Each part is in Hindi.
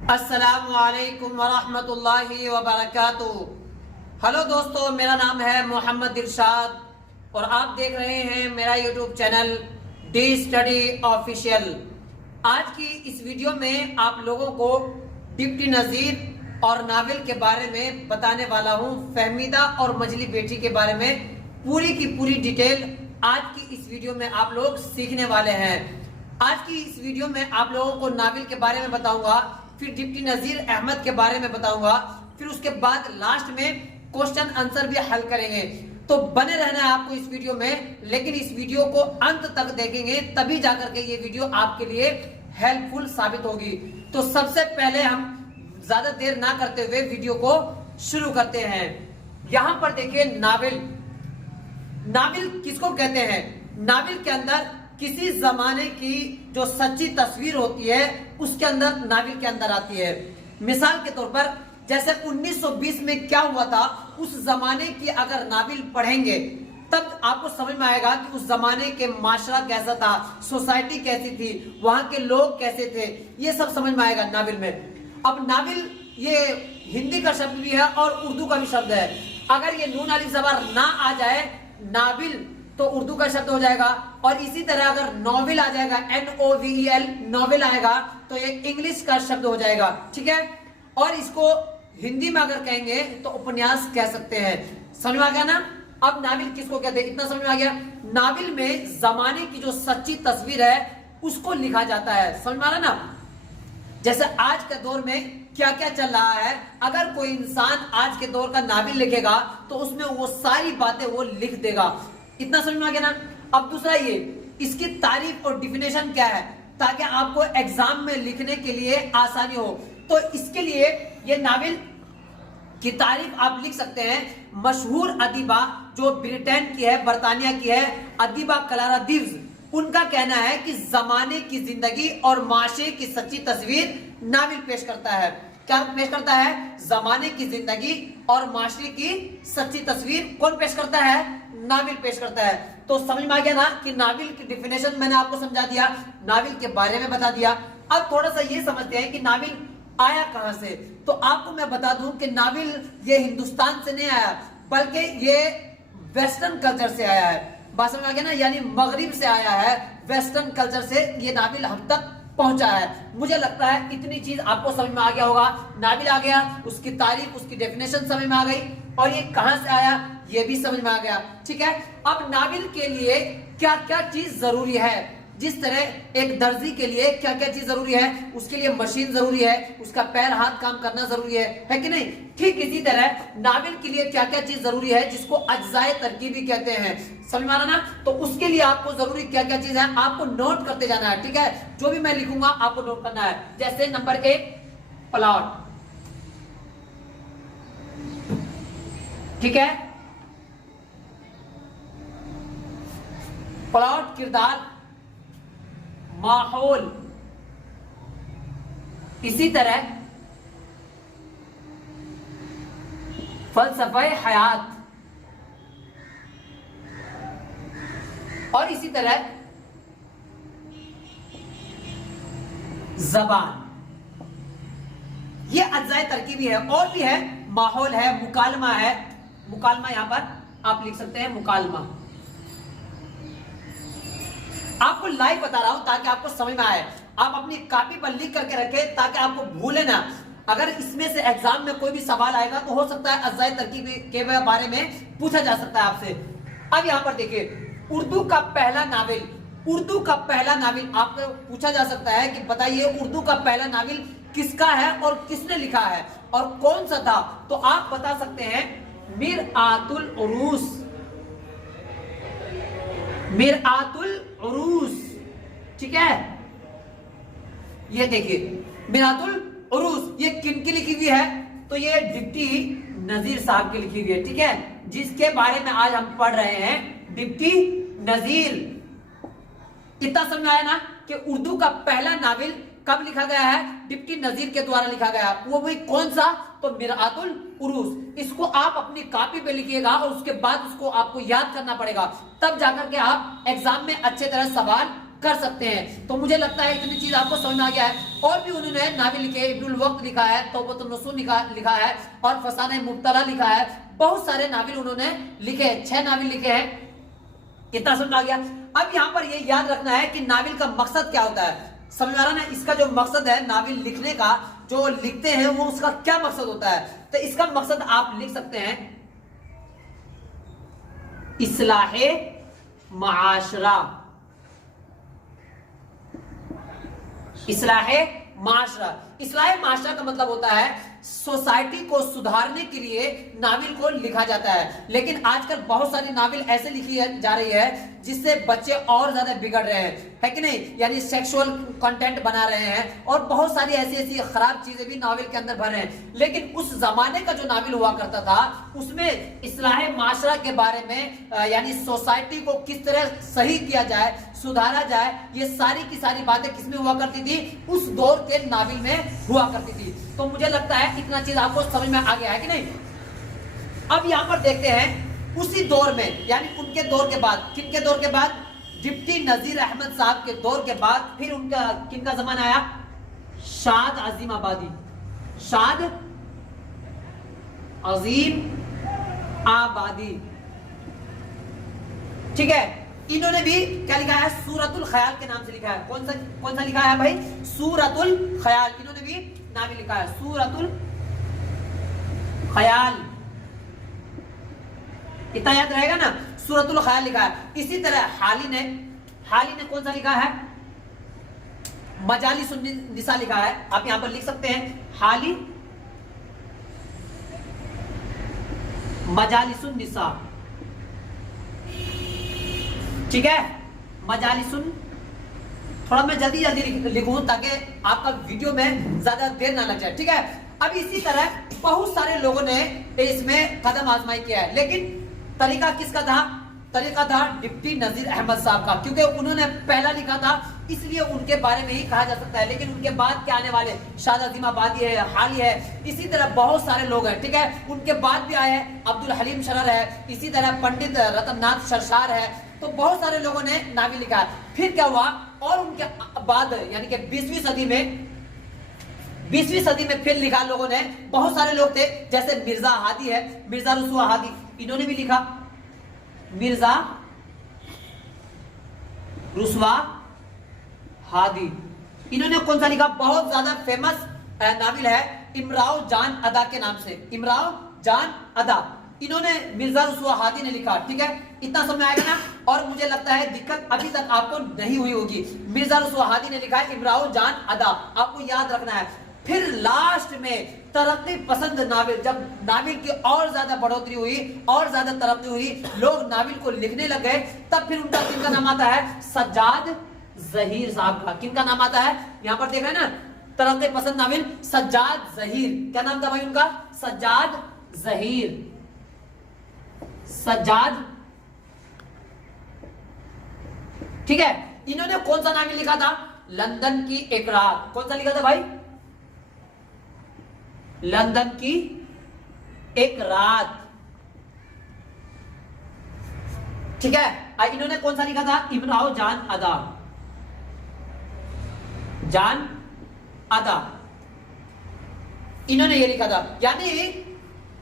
अस्सलामु अलैकुम वरहमतुल्लाहि वबरकातुहू। हेलो दोस्तों, मेरा नाम है मोहम्मद इरशाद और आप देख रहे हैं मेरा YouTube channel D study official. आज की इस वीडियो में आप लोगों को डिप्टी नज़ीर और नावल के बारे में बताने वाला हूं। फहमीदा और मजली बेटी के बारे में पूरी की पूरी डिटेल आज की इस वीडियो में आप लोग सीखने वाले हैं। आज की इस वीडियो में आप लोगों को नावल के बारे में बताऊंगा, फिर डिप्टी नज़ीर अहमद के बारे में बताऊंगा, फिर उसके बाद लास्ट में क्वेश्चन आंसर भी हल करेंगे। तो बने रहना है आपको इस वीडियो में, लेकिन इस वीडियो को अंत तक देखेंगे तभी जाकर के ये वीडियो आपके लिए हेल्पफुल साबित होगी। तो सबसे पहले हम ज्यादा देर ना करते हुए वीडियो को शुरू करते हैं। यहां पर देखिए नावल। नावल किसको कहते हैं? नावल के अंदर किसी जमाने की जो सच्ची तस्वीर होती है उसके अंदर नावल के अंदर आती है। मिसाल के तौर पर जैसे 1920 में क्या हुआ था, उस जमाने की अगर नावल पढ़ेंगे तब आपको समझ में आएगा कि उस जमाने के माशरा कैसा था, सोसाइटी कैसी थी, वहां के लोग कैसे थे, ये सब समझ में आएगा नावल में। अब नावल ये हिंदी का शब्द भी है और उर्दू का भी शब्द है। अगर ये नून अलिफ ज़बर ना आ जाए नावल तो उर्दू का शब्द हो जाएगा, और इसी तरह अगर नॉवेल आ जाएगा NOVEL नॉवेल आएगा तो ये इंग्लिश का शब्द हो जाएगा। ठीक है, और इसको हिंदी में अगर कहेंगे तो उपन्यास कह सकते हैं। समझ में आ गया ना? अब नावल किसको कहते हैं, इतना समझ में आ गया। नावल में जमाने की जो सच्ची तस्वीर है उसको लिखा जाता है। समझ में आ रहा ना? जैसे आज के दौर में क्या क्या चल रहा है, अगर कोई इंसान आज के दौर का नावल लिखेगा तो उसमें वो सारी बातें वो लिख देगा। इतना समझ में आ गया ना? अब दूसरा ये इसकी तारीफ और डिफिनेशन क्या है, ताकि आपको एग्जाम में लिखने के लिए आसानी हो। तो इसके लिए ये नावल की तारीफ आप लिख सकते हैं। मशहूर अदीबा जो ब्रिटेन की है, बरतानिया की है, अदीबा क्लारा दिव्स, उनका कहना है कि जमाने की जिंदगी और माशरे की सच्ची तस्वीर नावल पेश करता है। क्या पेश करता है? जमाने की जिंदगी और माशरे की सच्ची तस्वीर कौन पेश करता है? नावल पेश करता है। तो समझ में आ गया ना कि नावल की डिफिनेशन मैंने आपको समझा दिया, नावल के बारे में बता दिया। अब थोड़ा सा ये समझते हैं कि नावल आया कहां से। तो आपको मैं बता दूं कि नावल ये हिंदुस्तान से नहीं आया, बल्कि ये वेस्टर्न कल्चर से आया है। बात समझ में आ गया ना? यानी मगरिब से आया है, वेस्टर्न कल्चर से ये नावल हम तक पहुंचा है। मुझे लगता है इतनी चीज आपको समझ में आ गया होगा। नावल आ गया, उसकी तारीफ, उसकी डेफिनेशन समझ में आ गई, और ये कहां से आया ये भी समझ में आ गया। ठीक है, अब नावल के लिए क्या क्या चीज जरूरी है, जिस तरह एक दर्जी के लिए क्या क्या चीज जरूरी है, उसके लिए मशीन जरूरी है, उसका पैर हाथ काम करना जरूरी है कि नहीं? ठीक इसी तरह नावल के लिए क्या क्या चीज जरूरी है, जिसको अज्जाए तरकीबी कहते हैं। समझ में आ रहा ना? तो उसके लिए आपको जरूरी क्या क्या चीज है आपको नोट करते जाना है। ठीक है, जो भी मैं लिखूंगा आपको नोट करना है। जैसे नंबर 1 प्लॉट। ठीक है, प्लॉट किरदार, माहौल, इसी तरह फलसफे हयात, और इसी तरह जबान। ये अज्जाए तरकीबी है। और भी है, माहौल है, मुकालमा है। मुकालमा यहां पर आप लिख सकते हैं, मुकालमा। आपको लाइव बता रहा हूं ताकि आपको समझ में आए। आप अपनी कॉपी पर लिख करके रखें ताकि आपको भूले ना। अगर इसमें से एग्जाम में कोई भी सवाल आएगा तो हो सकता है अज्जाए तरकीब के बारे में पूछा जा सकता है आपसे। अब यहां पर देखिए, उर्दू का पहला नावल। उर्दू का पहला नावल आपको पूछा जा सकता है कि बताइए उर्दू का पहला नावल किसका है और किसने लिखा है और कौन सा था। तो आप बता सकते हैं मिरआतुल उरूस। मिरआतुल उरूस। ठीक है, ये देखिए मिरआतुल उरूस, ये किनकी लिखी हुई है? तो ये डिप्टी नज़ीर साहब की लिखी हुई है। ठीक है, जिसके बारे में आज हम पढ़ रहे हैं, डिप्टी नज़ीर। इतना समझ आया ना कि उर्दू का पहला नावल कब लिखा गया है? डिप्टी नज़ीर के द्वारा लिखा गया। वो भी कौन सा? तो मिरआतुल उरूस। इसको आप अपनी कॉपी पे लिखिएगा और उसके बाद उसको आपको याद करना पड़ेगा, तब जाकर के आप एग्जाम में अच्छे तरह सवाल कर सकते हैं। तो मुझे लगता है इतनी चीज आपको समझ में आ गया है। और भी उन्होंने नाविल लिखे, इब्नुल वक्त लिखा है, तौबतुन नसूह लिखा है और फसाने मुब्तला लिखा है। बहुत सारे नाविल उन्होंने लिखे, 6 नाविल लिखे हैं। कितना समझ में आ गया। अब यहाँ पर ये याद रखना है कि नाविल का मकसद क्या होता है। समझ आ रहा ना, इसका जो मकसद है नाविल लिखने का, जो लिखते हैं वो उसका क्या मकसद होता है। तो इसका मकसद आप लिख सकते हैं इस्लाहे माशरा। इस्लाहे माशरा, इस्लाहे माशरा का मतलब होता है सोसाइटी को सुधारने के लिए नाविल को लिखा जाता है। लेकिन आजकल बहुत सारी नाविल ऐसे लिखी जा रही है जिससे बच्चे और ज्यादा बिगड़ रहे हैं, है कि नहीं। यानी सेक्सुअल कंटेंट बना रहे हैं और बहुत सारी ऐसी ऐसी खराब चीजें भी नाविल के अंदर भर रहे हैं। लेकिन उस जमाने का जो नाविल हुआ करता था उसमें इस्लाहे माशरा के बारे में, यानी सोसाइटी को किस तरह सही किया जाए, सुधारा जाए, ये सारी की सारी बातें किसमें हुआ करती थी, उस दौर के नाविल में हुआ करती थी। तो मुझे लगता है इतना चीज आपको समझ में आ गया है कि नहीं। अब यहां पर देखते हैं उसी दौर में, यानी उनके दौर के बाद, किनके दौर के बाद, डिप्टी नजीर अहमद साहब के दौर के बाद फिर उनका किनका जमाना आया, शाद अजीम आबादी। शाद अजीम आबादी, ठीक है। इन्होंने भी क्या लिखा है, सूरतुल ख्याल के नाम से लिखा है। कौन सा लिखा है भाई, सूरतुल ख्याल। इन्होंने भी नाम लिखा है सूरतुल ख्याल, इतना याद रहेगा ना, सूरतुल ख्याल लिखा है। इसी तरह हाली ने कौन सा लिखा है, मजालिसुन निसा लिखा है। आप यहां पर लिख सकते हैं हाली मजालिसुन निसा, ठीक है। मजालिसुन, थोड़ा मैं जल्दी लिखूं ताकि आपका वीडियो में ज्यादा देर ना लग जाए, ठीक है। अब इसी तरह बहुत सारे लोगों ने इसमें कदम आजमाई किया है, लेकिन तरीका किसका था, तरीका था डिप्टी नजीर अहमद साहब का, क्योंकि उन्होंने पहला लिखा था इसलिए उनके बारे में ही कहा जा सकता है। लेकिन उनके बाद के आने वाले शाद अजीम आबादी है, हाली है, इसी तरह बहुत सारे लोग हैं, ठीक है। उनके बाद भी आए हैं अब्दुल हलीम शरर है, इसी तरह पंडित रतननाथ सरसार है। तो बहुत सारे लोगों ने नाविल लिखा है। फिर क्या हुआ, और उनके बाद यानी कि 20वीं सदी में फिर लिखा लोगों ने। बहुत सारे लोग थे, जैसे मिर्जा हादी है, मिर्जा रुसवा हादी, इन्होंने भी लिखा। मिर्जा रुसवा हादी, इन्होंने कौन सा लिखा, बहुत ज्यादा फेमस नाविल है इमराव जान अदा के नाम से, इमराव जान अदा, इन्होंने मिर्जा रुसवा हादी ने लिखा, ठीक है। इतना समझ में आएगा ना। और मुझे लगता है दिक्कत अभी तक आपको नहीं हुई होगी। मिर्जा रुसवा हादी ने लिखा है इमराव जान अदा, आपको याद रखना है। फिर लास्ट में तरक्की पसंद नाविल, जब नाविल की और ज्यादा बढ़ोतरी हुई, और ज्यादा तरक्की हुई, लोग नाविल को लिखने लग गए, तब फिर उनका किनका नाम आता है, सज्जाद जहीर साहब का। किनका नाम आता है, यहां पर देख रहे हैं ना, तरक्की पसंद नाविल सज्जाद जहीर। क्या नाम था भाई उनका, सज्जाद जहीर, सज्जाद, ठीक है। इन्होंने कौन सा नाविल लिखा था, लंदन की एक रात। कौन सा लिखा था भाई, लंदन की एक रात, ठीक है। इन्होंने कौन सा लिखा था, इमराव जान अदा, जान अदा, इन्होंने ये लिखा था। यानी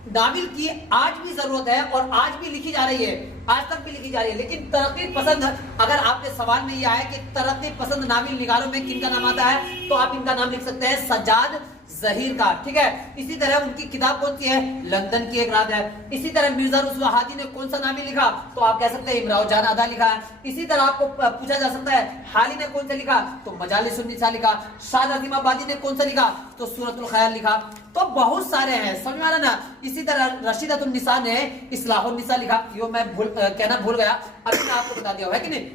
नाविल की आज भी जरूरत है और आज भी लिखी जा रही है, आज तक भी लिखी जा रही है। लेकिन तरक्की पसंद, अगर आपके सवाल में यह आया कि तरक्की पसंद नाविल निगारों में किनका नाम आता है, तो आप इनका नाम लिख सकते हैं सज्जाद जहीर का, ठीक है। इसी तरह उनकी किताब कौन सी है, लंदन की एक रात है। इसी तरह मिर्जा रुसवा हादी ने कौन सा नाविल लिखा, तो आप कह सकते हैं इमराव जान अदा लिखा है। इसी तरह आपको पूछा जा सकता है हाली ने कौन सा लिखा, तो मजालिसुन निसा लिखा। शाद अजीम आबादी ने कौन सा लिखा, तो सूरतुल ख्याल लिखा। तो बहुत सारे हैं, समझ में आ रहा ना। इसी तरह रशीदतुन निसा ने इस्लाहुन निसा लिखा, यो मैं कहना भूल गया, अभी मैं आपको बता दिया है कि नहीं।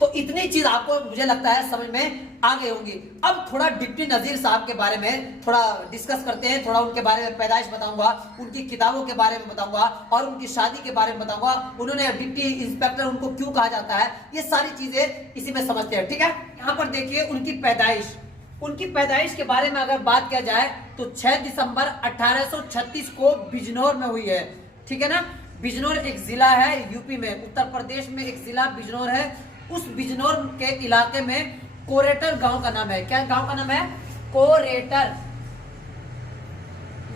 तो इतनी चीज आपको मुझे लगता है समझ में आ गई होंगी। अब थोड़ा डिप्टी नजीर साहब के बारे में थोड़ा डिस्कस करते हैं, थोड़ा उनके बारे में पैदाइश बताऊंगा, उनकी किताबों के बारे में बताऊंगा और उनकी शादी के बारे में बताऊंगा, उन्होंने डिप्टी इंस्पेक्टर उनको क्यों कहा जाता है, ये सारी चीजें इसी में समझते हैं, ठीक है। यहाँ पर देखिए उनकी पैदाइश, उनकी पैदाइश के बारे में अगर बात किया जाए तो 6 दिसंबर 1836 को बिजनौर में हुई है, ठीक है ना। बिजनौर एक जिला है यूपी में, उत्तर प्रदेश में एक जिला बिजनौर है, उस बिजनौर के इलाके में कोरेटर गांव का नाम है। क्या गांव का नाम है? कोरेटर।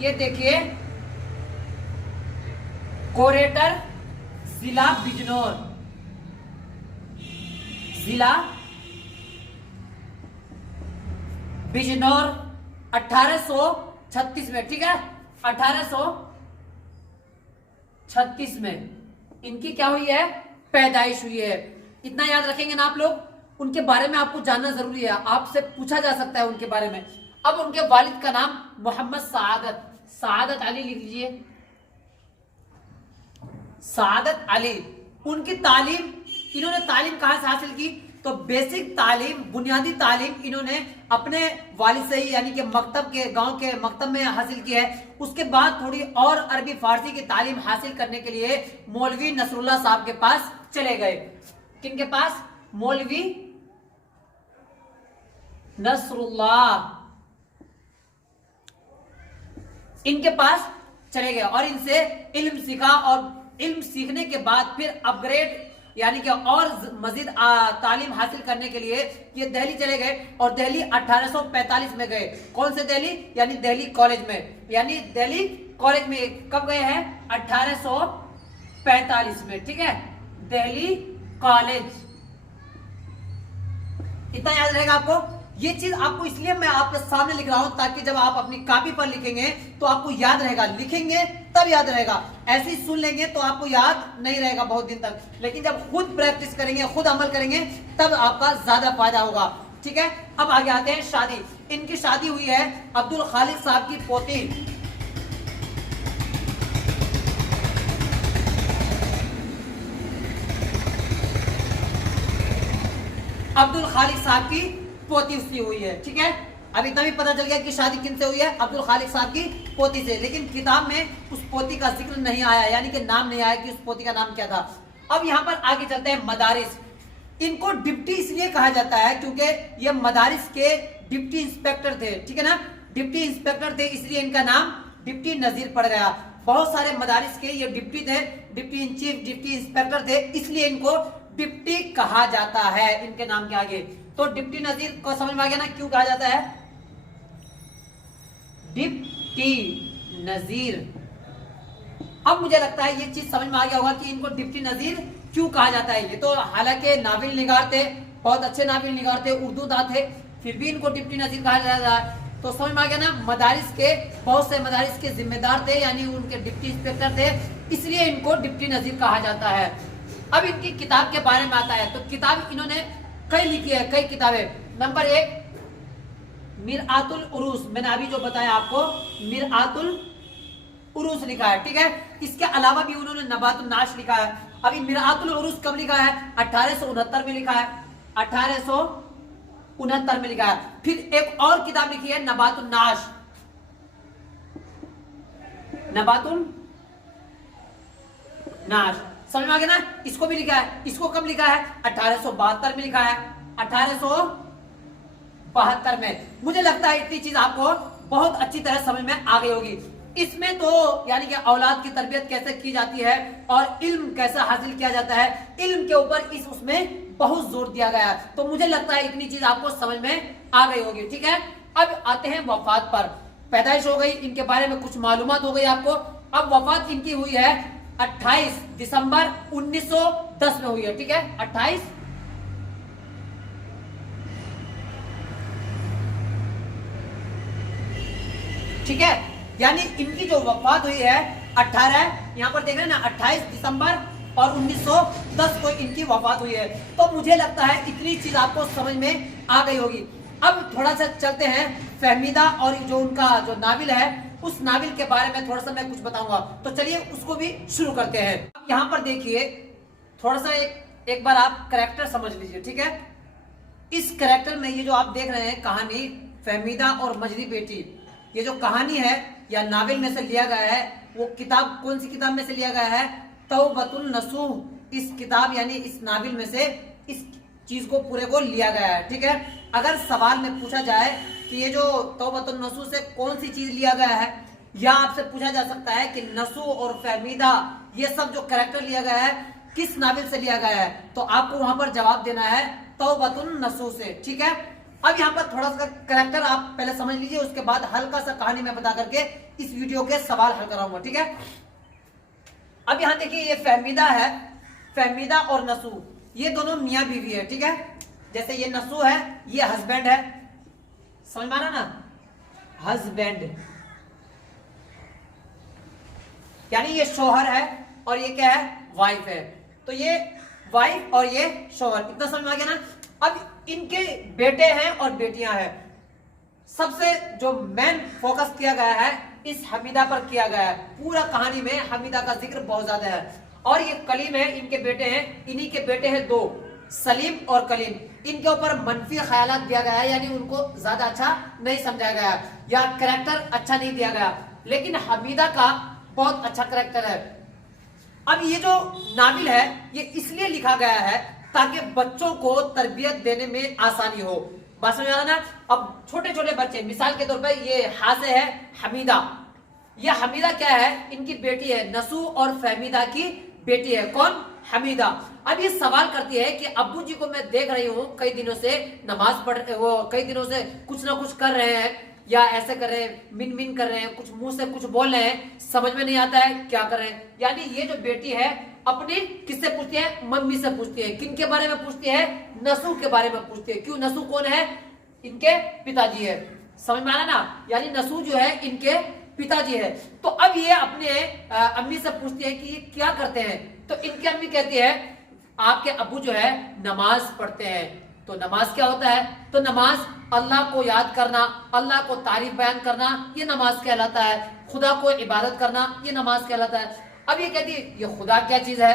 ये देखिए, कोरेटर, जिला बिजनौर, जिला बिजनौर 1836 में, ठीक है, 1836 में इनकी क्या हुई है? पैदाइश हुई है। इतना याद रखेंगे ना आप लोग। उनके बारे में आपको जानना जरूरी है, आपसे पूछा जा सकता है उनके बारे में। अब उनके वालिद का नाम मोहम्मद सआदत, सआदत अली लिख लीजिए, सआदत अली। उनकी तालीम, इन्होंने तालीम कहां से हासिल की? तो बेसिक तालीम, बुनियादी तालीम इन्होंने अपने वालिद से ही, यानी कि मकतब के, गांव के मकतब में हासिल की है। उसके बाद थोड़ी और अरबी फारसी की तालीम हासिल करने के लिए मौलवी नसरुल्लाह साहब के पास चले गए। किनके पास? मौलवी नसरुल्लाह, इनके पास चले गए और इनसे इल्म सीखा। और इल्म सीखने के बाद फिर अपग्रेड, यानी कि और मजीद तालीम हासिल करने के लिए ये दिल्ली चले गए और दिल्ली 1845 में गए। कौन से दिल्ली? यानी दिल्ली कॉलेज में, यानी दिल्ली कॉलेज में कब गए हैं? 1845 में, ठीक है, दिल्ली कॉलेज। इतना याद रहेगा आपको। ये चीज आपको इसलिए मैं आपके सामने लिख रहा हूं ताकि जब आप अपनी कॉपी पर लिखेंगे तो आपको याद रहेगा। लिखेंगे तब याद रहेगा, ऐसे ही सुन लेंगे तो आपको याद नहीं रहेगा बहुत दिन तक। लेकिन जब खुद प्रैक्टिस करेंगे, खुद अमल करेंगे, तब आपका ज्यादा फायदा होगा, ठीक है। अब आगे आते हैं शादी। इनकी शादी हुई है अब्दुल खालिक साहब की पोती, अब्दुल खालिक साहब की पोती उसकी हुई है, ठीक है। अब इतना भी पता चल गया कि शादी किनसे हुई है? अब्दुल खालिक साहब की पोती से। लेकिन किताब में उस पोती का जिक्र नहीं आया, यानी कि नाम नहीं आया कि उस पोती का नाम क्या था। अब यहाँ पर आगे चलते हैं मदारिस। इनको डिप्टी इसलिए कहा जाता है क्योंकि ये मदारिस के डिप्टी इंस्पेक्टर थे, ठीक है ना, डिप्टी इंस्पेक्टर थे, इसलिए इनका नाम डिप्टी नजीर पड़ गया। बहुत सारे मदारिस के ये डिप्टी थे, deputy in chief, deputy inspector थे, इसलिए इनको डिप्टी कहा जाता है इनके नाम के आगे। तो डिप्टी नजीर को समझ में आ गया ना क्यों कहा जाता है डिप्टी नजीर। अब मुझे लगता है ये चीज समझ में आ गया होगा कि इनको डिप्टी नजीर क्यों कहा जाता है। ये तो हालांकि नाविल निगार थे, बहुत अच्छे नाविल निगार थे, उर्दू दा थे, फिर भी इनको डिप्टी नजीर कहा जाता है। तो समझ में आ गया ना, मदारिस के, बहुत से मदारिस के जिम्मेदार थे, यानी उनके डिप्टी इंस्पेक्टर थे, इसलिए इनको डिप्टी नजीर कहा जाता है। अब इनकी किताब के बारे में आता है, तो किताब इन्होंने कई लिखी है, कई किताबें। नंबर 1 मिरआतुल उरूस, मैंने अभी जो बताया आपको, मिरआतुल उरूस लिखा है, ठीक है। इसके अलावा भी उन्होंने नबातुन नाश लिखा है। अभी मिरआतुल उरूस कब लिखा है? 1869 में लिखा है, 1869 में लिखा है। फिर एक और किताब लिखी है नबातुन नाश, नबातुन नाश, समझ में आ गया ना। इसको भी लिखा है। इसको कब लिखा है? 1872 में लिखा है, 1872 में। मुझे लगता है इतनी चीज आपको बहुत अच्छी तरह समझ में आ गई होगी। इसमें तो यानी कि औलाद की तरबियत कैसे की जाती है और इल्म कैसे हासिल किया जाता है, इल्म के ऊपर इस उसमें बहुत जोर दिया गया है। तो मुझे लगता है इतनी चीज आपको समझ में आ गई होगी, ठीक है। अब आते हैं वफात पर। पैदाइश हो गई, इनके बारे में कुछ मालूमात हो गई आपको। अब वफात इनकी हुई है 28 दिसंबर 1910 में हुई है, ठीक है, 28 ठीक है। यानी इनकी जो वफात हुई है 18, यहां पर देख रहे हैं ना, 28 दिसंबर और 1910 को इनकी वफात हुई है। तो मुझे लगता है इतनी चीज आपको समझ में आ गई होगी। अब थोड़ा सा चलते हैं फहमीदा और जो उनका जो नाविल है, उस नाविल के बारे में थोड़ा सा मैं कुछ बताऊंगा। तो चलिए उसको भी शुरू करते हैं। अब यहाँ पर देखिए, थोड़ा सा एक बार आप कैरेक्टर समझ लीजिए, ठीक है। इस कैरेक्टर में ये जो आप देख रहे हैं कहानी फहमीदा और मजरी बेटी, ये जो कहानी है या नावल में से लिया गया है, वो किताब कौन सी किताब में से लिया गया है? तौबतुन नसूह। इस किताब यानी इस नावल में से इस चीज को पूरे को लिया गया है, ठीक है। अगर सवाल में पूछा जाए कि ये जो तौबतुन नसूह से कौन सी चीज लिया गया है, या आपसे पूछा जा सकता है कि नसूह और फहमीदा ये सब जो कैरेक्टर लिया गया है किस नाविल से लिया गया है, तो आपको वहां पर जवाब देना है तौबतुन नसूह से। ठीक है, अब यहाँ पर थोड़ा सा कैरेक्टर आप पहले समझ लीजिए, उसके बाद हल्का सा कहानी में बता करके इस वीडियो के सवाल हल कराऊंगा। ठीक है, अब यहाँ देखिए ये फहमीदा है, फहमीदा और नसूह ये दोनों मियाँ बीवी है। ठीक है, जैसे ये नसूह है, ये हस्बैंड है, समझ में आ रहा ना, हस्बैंड यानी ये शोहर है और ये क्या है, वाइफ है। तो ये वाइफ और ये शोहर, इतना समझ में आ गया ना। अब इनके बेटे हैं और बेटियां हैं। सबसे जो मेन फोकस किया गया है इस हमीदा पर किया गया है। पूरा कहानी में हमीदा का जिक्र बहुत ज्यादा है। और ये कलीम है, इनके बेटे हैं, इन्हीं के बेटे हैं दो, सलीम और कलीम। इनके ऊपर मनफी ख्यालात दिया गया है, यानी उनको ज्यादा अच्छा नहीं समझाया गया या कैरेक्टर अच्छा नहीं दिया गया, लेकिन हमीदा का बहुत अच्छा कैरेक्टर है। अब ये जो नाविल है ये इसलिए लिखा गया है ताकि बच्चों को तरबियत देने में आसानी हो। बात समझ आ रहा ना। अब छोटे छोटे बच्चे, मिसाल के तौर पर ये हासे है हमीदा, ये हमीदा क्या है, इनकी बेटी है, नसूह और फहमीदा की बेटी है। कौन, हमीदा। अब ये सवाल करती है कि अब्बू जी को मैं देख रही हूँ कई दिनों से नमाज पढ़, वो कई दिनों से कुछ ना कुछ कर रहे हैं, या ऐसे कर रहे हैं, मिन मिन कर रहे हैं, कुछ मुंह से कुछ बोल रहे हैं, समझ में नहीं आता है क्या कर रहे हैं। यानी ये जो बेटी है अपनी किससे पूछती है, मम्मी से पूछती है। किन के बारे में पूछती है, नसूह के बारे में पूछती है। क्यों, नसूह कौन है, इनके पिताजी है। समझ में आना ना, यानी नसूह जो है इनके पिताजी है। तो अब ये अपने अम्मी से पूछती है कि ये क्या करते हैं, तो इनकी अम्मी कहती है आपके अब्बू जो है नमाज पढ़ते हैं। तो नमाज क्या होता है, तो नमाज अल्लाह को याद करना, अल्लाह को तारीफ बयान करना, ये नमाज कहलाता है। खुदा को इबादत करना, ये नमाज कहलाता है। अब ये कहती है ये खुदा क्या चीज है,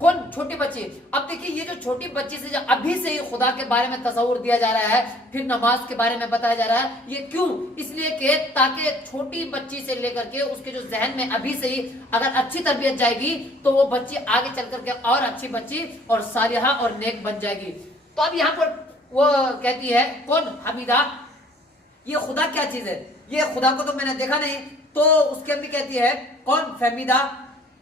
कौन, छोटी बच्ची। अब देखिए ये जो छोटी बच्ची से जो अभी से ही खुदा के बारे में तस्वुर दिया जा रहा है, फिर नमाज के बारे में बताया जा रहा है, ये क्यों, इसलिए कि ताकि छोटी बच्ची से लेकर के उसके जो जहन में अभी से ही अगर अच्छी तरबियत जाएगी तो वो बच्ची आगे चल करके और अच्छी बच्ची और सालिहा और नेक बन जाएगी। तो अब यहाँ पर वो कहती है कौन, हमीदा, ये खुदा क्या चीज है, ये खुदा को तो मैंने देखा नहीं। तो उसकी अम्मी कहती है कौन, फहमीदा,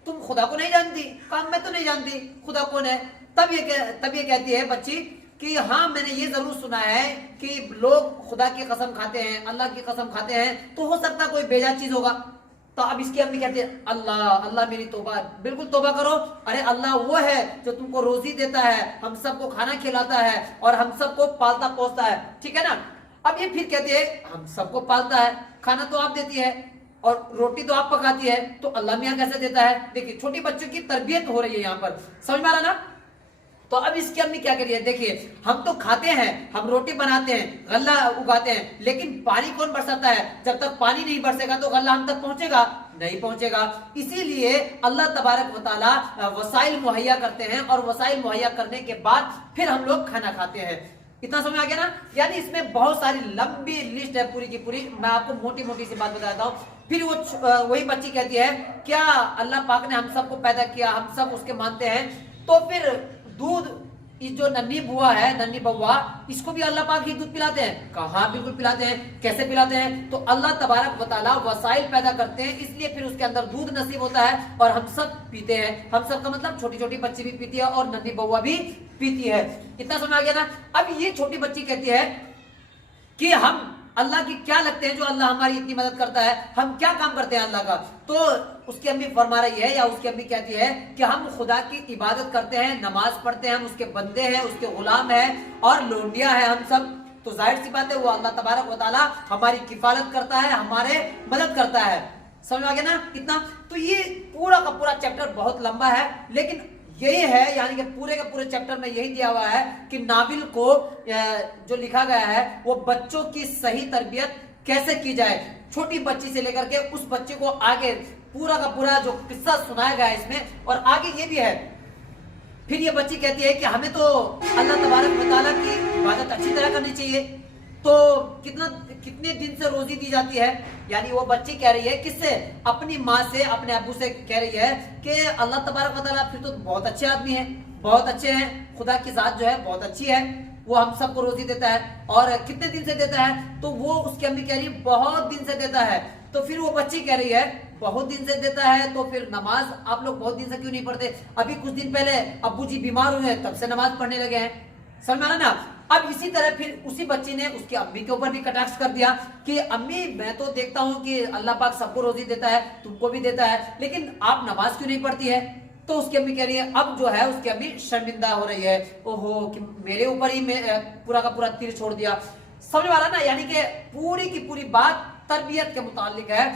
तुम खुदा को नहीं जानती, काम में तो नहीं जानती खुदा कौन है। तब ये कहती है बच्ची कि हाँ मैंने ये जरूर सुना है कि लोग खुदा की कसम खाते हैं, अल्लाह की कसम खाते हैं, तो हो सकता कोई बेजा चीज होगा। तो अब इसकी अम्मी कहती है अल्लाह अल्लाह मेरी तौबा, बिल्कुल तौबा करो। अरे अल्लाह वो है जो तुमको रोजी देता है, हम सबको खाना खिलाता है और हम सबको पालता पोसता है, ठीक है ना। अब ये फिर कहती है हम सबको पालता है, खाना तो आप देती है और रोटी तो आप पकाती है, तो अल्लाह मियाँ कैसे देता है। देखिए छोटी बच्चों की तरबियत हो रही है यहाँ पर, समझ में आ रहा ना। तो अब इसकी अम्मी क्या करिए, देखिए हम तो खाते हैं, हम रोटी बनाते हैं, गल्ला उगाते हैं, लेकिन पानी कौन बरसाता है। जब तक पानी नहीं बरसेगा तो गल्ला हम तक पहुंचेगा नहीं पहुंचेगा। इसीलिए अल्लाह तबारक व तआला वसाइल मुहैया करते हैं और वसाइल मुहैया करने के बाद फिर हम लोग खाना खाते हैं। इतना समझ आ गया ना। यानी इसमें बहुत सारी लंबी लिस्ट है पूरी की पूरी, मैं आपको मोटी मोटी सी बात बताता हूँ। फिर वो वही बच्ची कहती है क्या अल्लाह पाक ने हम सबको पैदा किया, हम सब उसके मानते हैं, तो फिर दूध, इस जो नन्ही बुआ है, नन्ही बउआ, इसको भी अल्लाह पाक ही दूध पिलाते हैं। कहा बिल्कुल पिलाते हैं। कैसे पिलाते हैं, तो अल्लाह तबारक व तआला वसाइल पैदा करते हैं, इसलिए फिर उसके अंदर दूध नसीब होता है और हम सब पीते हैं। हम सब का मतलब छोटी छोटी बच्ची भी पीती है और नन्ही बउआ भी पीती है। इतना समझ आ गया ना। अब ये छोटी बच्ची कहती है कि हम अल्लाह की क्या लगते हैं जो अल्लाह हमारी इतनी मदद करता है, हम क्या काम करते हैं अल्लाह का। तो उसकी अम्मी फरमा रही है या उसकी अम्मी कहती है कि हम खुदा की इबादत करते हैं, नमाज पढ़ते हैं, हम उसके बंदे हैं, उसके गुलाम हैं और लोंडिया है हम सब। तो जाहिर सी बात है वो अल्लाह तबारक व तआला हमारी किफालत करता है, हमारे मदद करता है। समझ आ गया ना कितना। तो ये पूरा का पूरा चैप्टर बहुत लंबा है, लेकिन यही है यानी कि पूरे के पूरे चैप्टर में यही दिया हुआ है कि नाविल को जो लिखा गया है वो बच्चों की सही तरबियत कैसे की जाए, छोटी बच्ची से लेकर के उस बच्चे को आगे पूरा का पूरा जो किस्सा सुनाया गया है इसमें। और आगे ये भी है, फिर ये बच्ची कहती है कि हमें तो अल्लाह तबारक व तआला की इबादत अच्छी तरह करनी चाहिए, तो कितने दिन से रोजी दी जाती है। यानी वो बच्ची कह रही है किससे, अपनी माँ से, अपने अब्बू से कह रही है कि अल्लाह तबारक व तआला फिर तो बहुत अच्छे आदमी हैं, बहुत अच्छे हैं, खुदा की जात जो है बहुत अच्छी है। वो हम सबको रोजी देता है। और कितने दिन से देता है? तो वो उसकी अम्मी कह रही है बहुत दिन से देता है। तो फिर वो बच्ची कह रही है बहुत दिन से देता है तो फिर नमाज आप लोग बहुत दिन से क्यों नहीं पढ़ते? अभी कुछ दिन पहले अब्बू जी बीमार हुए हैं तब से नमाज पढ़ने लगे हैं। समझ में आ रहा ना? अब इसी तरह फिर उसी बच्ची ने उसकी अम्मी के ऊपर भी कटाक्ष कर दिया कि अम्मी मैं तो देखता हूं कि अल्लाह पाक सबको रोजी देता है, तुमको भी देता है, लेकिन आप नमाज क्यों नहीं पढ़ती है? तो उसकी अम्मी कह रही है, अब जो है उसकी अम्मी शर्मिंदा हो रही है, ओहो कि मेरे ऊपर ही पूरा का पूरा तीर छोड़ दिया। समझ में आ रहा ना? यानी कि पूरी की पूरी बात तरबियत के मुतालिक है।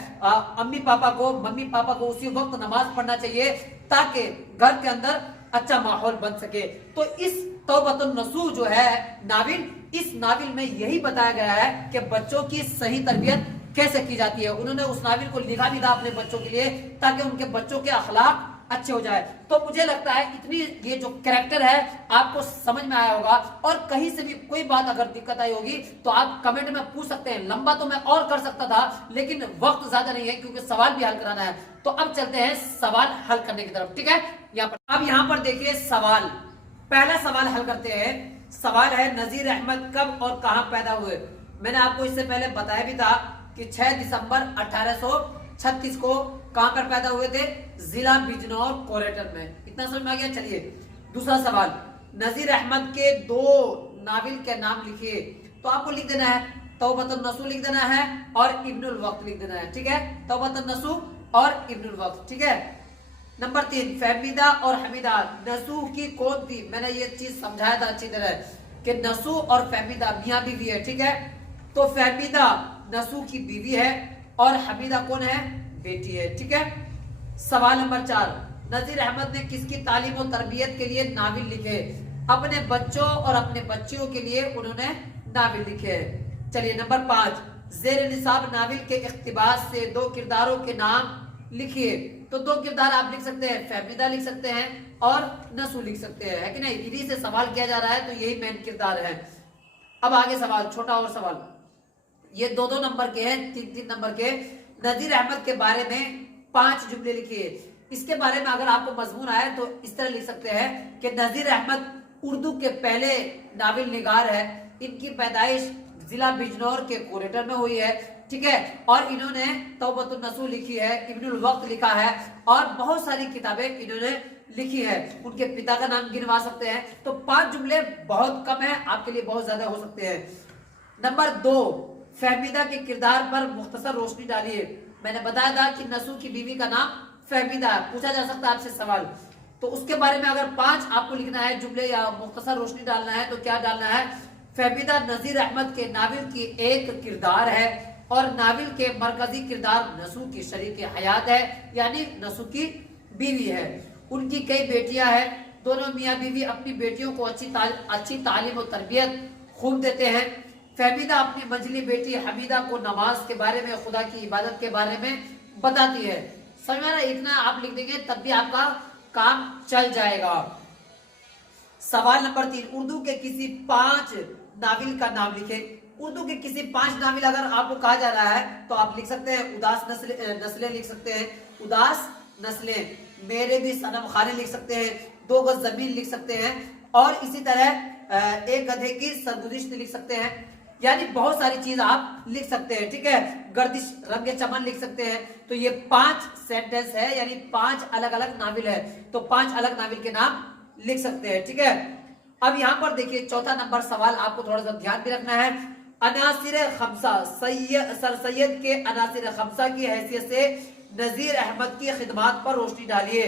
मम्मी पापा को उसी वक्त नमाज पढ़ना चाहिए ताकि घर के अंदर अच्छा माहौल बन सके। तो इस तौबतुन नसूह जो है नाविल, इस नाविल में यही बताया गया है कि बच्चों की सही तरबियत कैसे की जाती है। उन्होंने उस नाविल को लिखा भी था अपने बच्चों के लिए ताकि उनके बच्चों के अखलाक अच्छे हो जाए। तो मुझे लगता है इतनी ये जो कैरेक्टर है आपको समझ में आया होगा। और कहीं से भी कोई बात अगर दिक्कत आई होगी तो आप कमेंट में पूछ सकते हैं। लंबा तो मैं और कर सकता था लेकिन वक्त ज्यादा नहीं है क्योंकि सवाल भी हल कराना है। तो अब चलते हैं सवाल हल करने की तरफ। ठीक है, यहाँ पर देखिए सवाल, पहला सवाल हल करते हैं। सवाल है नजीर अहमद कब और कहां पैदा हुए? मैंने आपको इससे पहले बताया भी था कि 6 दिसंबर 1836 को कहां पर पैदा हुए थे? जिला बिजनौर कोरेटर में। इतना समझ में आ गया? चलिए दूसरा सवाल, नजीर अहमद के 2 नाविल के नाम लिखिए। तो आपको लिख देना है तौबतुन नसूह लिख देना है और इब्नुल वक्त लिख देना है। ठीक है, तौबतुन नसूह और इब्नुल वक्त। ठीक है, नंबर 3 फहमीदा और हमीदा नसूह की कौन थी? मैंने ये चीज समझाया था अच्छी तरह कि नसूह और फहमीदा मियां बीवी है। ठीक है, तो फहमीदा नसूह की बीवी है और हमीदा कौन है? बेटी है। ठीक है, सवाल नंबर 4 नजीर अहमद ने किसकी तालीम और तरबियत के लिए नाविल लिखे? अपने बच्चों और अपने बच्चियों के लिए उन्होंने नाविल लिखे। चलिए नंबर 5 जेर निसाब नाविल के इख्तिबास से 2 किरदारों के नाम लिखिए। तो 2 किरदार आप लिख सकते हैं, फहमीदा लिख सकते हैं और नसूह लिख सकते हैं, है कि नहीं? इन्हीं से सवाल किया जा रहा है तो यही मेन किरदार है। अब आगे सवाल, छोटा और सवाल, ये 2-2 नंबर के हैं, 3-3 नंबर के। नजीर अहमद के बारे में 5 जुमले लिखिए। इसके बारे में अगर आपको मजमून आए तो इस तरह लिख सकते हैं कि नजीर अहमद उर्दू के पहले नाविल निगार है। इनकी पैदाइश जिला बिजनौर के कोरेटर में हुई है। ठीक है, और इन्होंने तौबतुन नसूह लिखी है, इब्नुल वक्त लिखा है और बहुत सारी किताबें इन्होंने लिखी है। उनके पिता का नाम गिनवा सकते हैं। तो 5 जुमले बहुत कम है, आपके लिए बहुत ज्यादा हो सकते हैं। नंबर 2 फहमीदा के किरदार पर मुख्तसर रोशनी डालिए। मैंने बताया था कि नसूह की बीवी का नाम फहमीदा है, पूछा जा सकता है आपसे सवाल। तो उसके बारे में अगर 5 आपको लिखना है जुमले या मुख्तसर रोशनी डालना है तो क्या डालना है? फहमीदा नजीर अहमद के नाविल की एक किरदार है और नाविल के मरकजी किरदार नसूह की शरीक हयात है, यानी नसूह की बीवी है। उनकी कई बेटियां हैं, दोनों मियाँ बीवी अपनी बेटियों को अच्छी तालीम और तरबियत खूब देते हैं। फहमीदा अपनी मंझली बेटी हमीदा को नमाज के बारे में, खुदा की इबादत के बारे में बताती है। समझ में आ रहा है? इतना आप लिख देंगे तब भी आपका काम चल जाएगा। सवाल नंबर 3 उर्दू के किसी 5 नाविल का नाम लिखे। उर्दू के किसी 5 नाविल अगर आपको कहा जा रहा है तो आप लिख सकते हैं उदास नस्लें लिख सकते हैं, उदास नस्लें, मेरे भी सनम खाने लिख सकते हैं, 2 गज जमीन लिख सकते हैं और इसी तरह एक गधे की सरगुज़िश्त लिख सकते हैं। यानी बहुत सारी चीज आप लिख सकते हैं। ठीक है, गर्दिश रंगे चमन लिख सकते हैं। तो ये 5 सेंटेंस है, यानी 5 अलग अलग नाविल है। तो 5 अलग नाविल के नाम लिख सकते हैं। ठीक है, अब यहाँ पर देखिए चौथा नंबर सवाल आपको थोड़ा सा ध्यान भी रखना है। अनासिर खमसा, सर सैयद के अनासिर खमसा की हैसियत से नजीर अहमद की खिदमात पर रोशनी डालिए।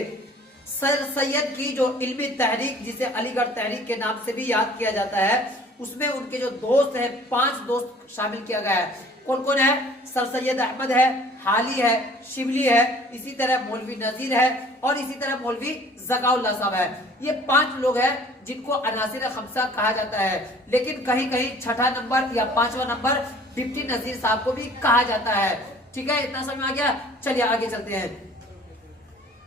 सर सैयद की जो इल्मी तहरीक, जिसे अलीगढ़ तहरीक के नाम से भी याद किया जाता है, उसमें उनके जो दोस्त हैं 5 दोस्त शामिल किया गया है। कौन कौन है? सर सैयद अहमद है, हाली है, शिबली है, इसी तरह मौलवी नजीर है और इसी तरह मौलवी जकाउल्लाह साहब है। ये 5 लोग हैं जिनको अनासिर खमसा कहा जाता है। लेकिन कहीं कहीं 6ठा नंबर या 5वां नंबर डिप्टी नजीर साहब को भी कहा जाता है। ठीक है, इतना समझ में आ गया? चलिए आगे चलते हैं।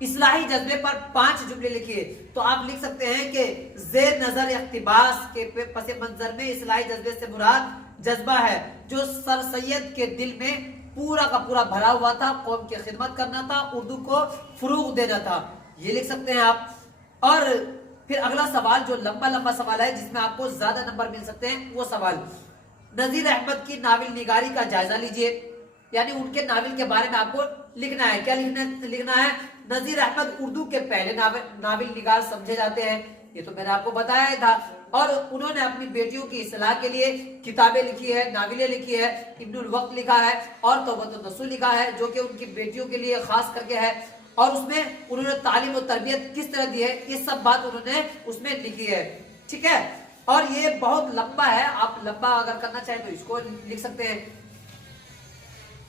इस्लाही जज्बे पर 5 जुमले लिखिए। तो आप लिख सकते हैं कि जेर नजर इख्तिबास के पस मंजर में इस्लाही जज्बे से मुराद जज्बा है जो सर सैयद के दिल में पूरा का पूरा भरा हुआ था, कौम की खिदमत करना था, उर्दू को फरूग देना था। ये लिख सकते हैं आप। और फिर अगला सवाल जो लंबा लंबा सवाल है जिसमें आपको ज्यादा नंबर मिल सकते हैं, वो सवाल, नजीर अहमद की नाविल निगारी का जायजा लीजिए। यानी उनके नाविल के बारे में आपको लिखना है। क्या लिखना है? नजीर अहमद उर्दू के पहले नाविल निगार समझे जाते हैं, ये तो मैंने आपको बताया था। और उन्होंने अपनी बेटियों की इस्लाह के लिए किताबें लिखी है, नाविलें लिखी है, इब्नुल वक्त लिखा है और तौबतुन नसूह लिखा है, जो कि उनकी बेटियों के लिए खास करके है। और उसमें उन्होंने तालीम और तरबियत किस तरह दी है, ये सब बात उन्होंने उसमें लिखी है। ठीक है, और ये बहुत लंबा है, आप लंबा अगर करना चाहें तो इसको लिख सकते हैं।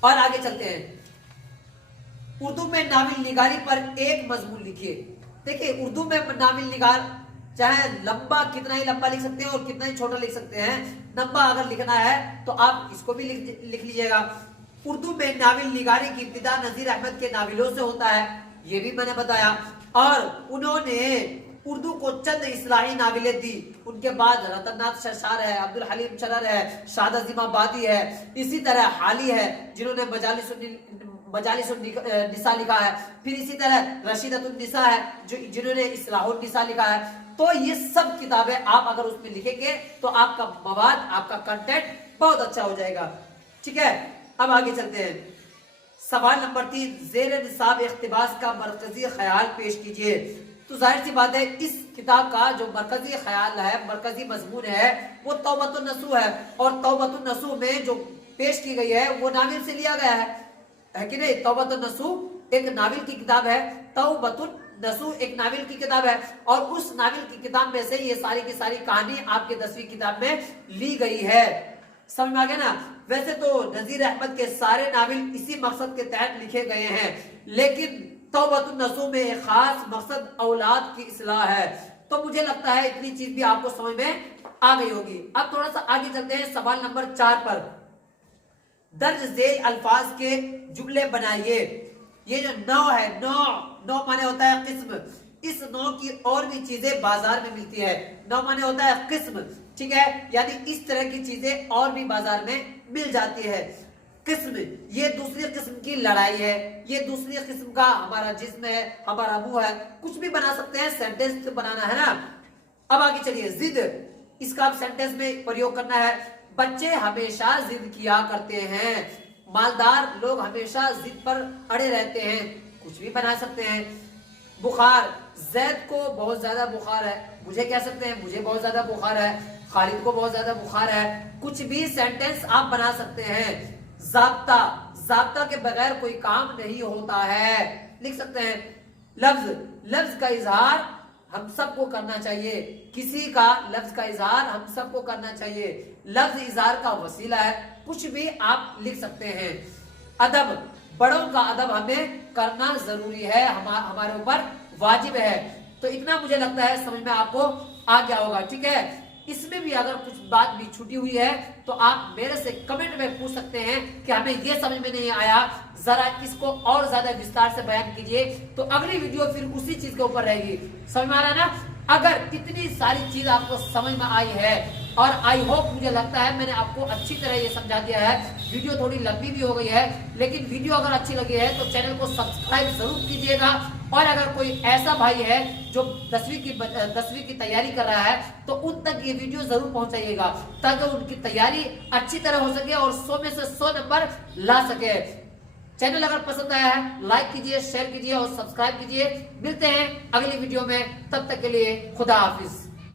और आगे चलते हैं। उर्दू में नाविल निगारी पर एक मजमून लिखिए। देखिए, उर्दू में नाविल निगार चाहे लंबा, कितना ही लंबा लिख सकते हैं और कितना ही छोटा लिख सकते हैं। लंबा अगर लिखना है तो आप इसको भी लिख लीजिएगा। उर्दू में नाविल निगारी की इब्तिदा नजीर अहमद के नाविलों से होता है, ये भी मैंने बताया। और उन्होंने उर्दू को चंद इस्लाही नाविलें दी। उनके बाद रतननाथ शशार है, अब्दुल हलीम चरर है, शादा जिमाबादी है, इसी तरह हाली है जिन्होंने मजालिसुन निसा लिखा है। फिर इसी तरह रशीदतुन निसा है जिन्होंने इस्लाहुन निसा लिखा है। तो ये सब किताबें आप अगर उसमें लिखेंगे तो आपका मवाद, आपका कंटेंट बहुत अच्छा हो जाएगा। ठीक है, अब आगे चलते हैं। सवाल नंबर 3, ज़ेर निसाब इख्तिबास का मरकजी ख्याल पेश कीजिए। तो जाहिर सी बात है, इस किताब का जो मरकजी ख्याल है, मरकजी मजमून है, वो तौबतुन नसूह है। और तौबतुन नसूह में जो पेश की गई है वो नाविल से लिया गया है कि नहीं? तौबतुन नसूह एक नाविल की किताब है, तौबतुन नसूह एक नाविल की किताब है। और उस नाविल की किताब में से ये सारी की सारी कहानी आपके 10वीं किताब में ली गई है। समझ में आ गया ना? वैसे तो नजीर अहमद के सारे नाविल इसी मकसद के तहत लिखे गए हैं, लेकिन तौबतुन नसूह में एक खास मकसद औलाद की इस्लाह है। तो मुझे लगता है इतनी चीज भी आपको समझ में आ गई होगी। अब थोड़ा सा आगे चलते हैं सवाल नंबर 4 पर। दर्ज झेल अल्फाज के जुमले बनाइए। ये जो नौ है, नौ माने होता है किस्म। इस नौ की और भी चीजें बाजार में मिलती है। नौ माने होता है किस्म, ठीक है, यानी इस तरह की चीजें और भी बाजार में मिल जाती है। किस्म, ये दूसरी किस्म की लड़ाई है, ये दूसरी किस्म का हमारा जिस्म है, हमारा मुंह है, कुछ भी बना सकते हैं। सेंटेंस तो बनाना है ना। अब आगे चलिए। जिद, इसका आप सेंटेंस में प्रयोग करना है। बच्चे हमेशा जिद किया करते हैं। मालदार लोग हमेशा जिद पर अड़े रहते हैं, कुछ भी बना सकते हैं। बुखार, जैद को बहुत ज्यादा बुखार है, मुझे कह सकते हैं मुझे बहुत ज्यादा बुखार है, खालिद को बहुत ज्यादा बुखार है, कुछ भी सेंटेंस आप बना सकते हैं। जाब्ता, जाब्ता के बगैर कोई काम नहीं होता है, लिख सकते हैं। लफ्ज, लफ्ज का इजहार हम सबको करना चाहिए। किसी का लफ्ज का इजहार हम सबको करना चाहिए। लफ्ज इजहार का वसीला है, कुछ भी आप लिख सकते हैं। अदब, बड़ों का अदब हमें करना जरूरी है, हमारे ऊपर वाजिब है। तो इतना मुझे लगता है समझ में आपको आ गया होगा। ठीक है, इसमें भी अगर कुछ बात भी छूटी हुई है तो आप मेरे से कमेंट में पूछ सकते हैं कि हमें ये समझ में नहीं आया, जरा इसको और ज्यादा विस्तार से बयान कीजिए। तो अगली वीडियो फिर उसी चीज के ऊपर रहेगी। समझ में आ रहा है ना? अगर इतनी सारी चीज आपको समझ में आई है, और आई होप, मुझे लगता है मैंने आपको अच्छी तरह ये समझा दिया है। वीडियो थोड़ी लंबी भी हो गई है, लेकिन वीडियो अगर अच्छी लगी है तो चैनल को सब्सक्राइब जरूर कीजिएगा। और अगर कोई ऐसा भाई है जो 10वीं की तैयारी कर रहा है तो उन तक ये वीडियो जरूर पहुंचाइएगा, ताकि उनकी तैयारी अच्छी तरह हो सके और 100 में से 100 नंबर ला सके। चैनल अगर पसंद आया है लाइक कीजिए, शेयर कीजिए और सब्सक्राइब कीजिए। मिलते हैं अगली वीडियो में, तब तक के लिए खुदा हाफिज।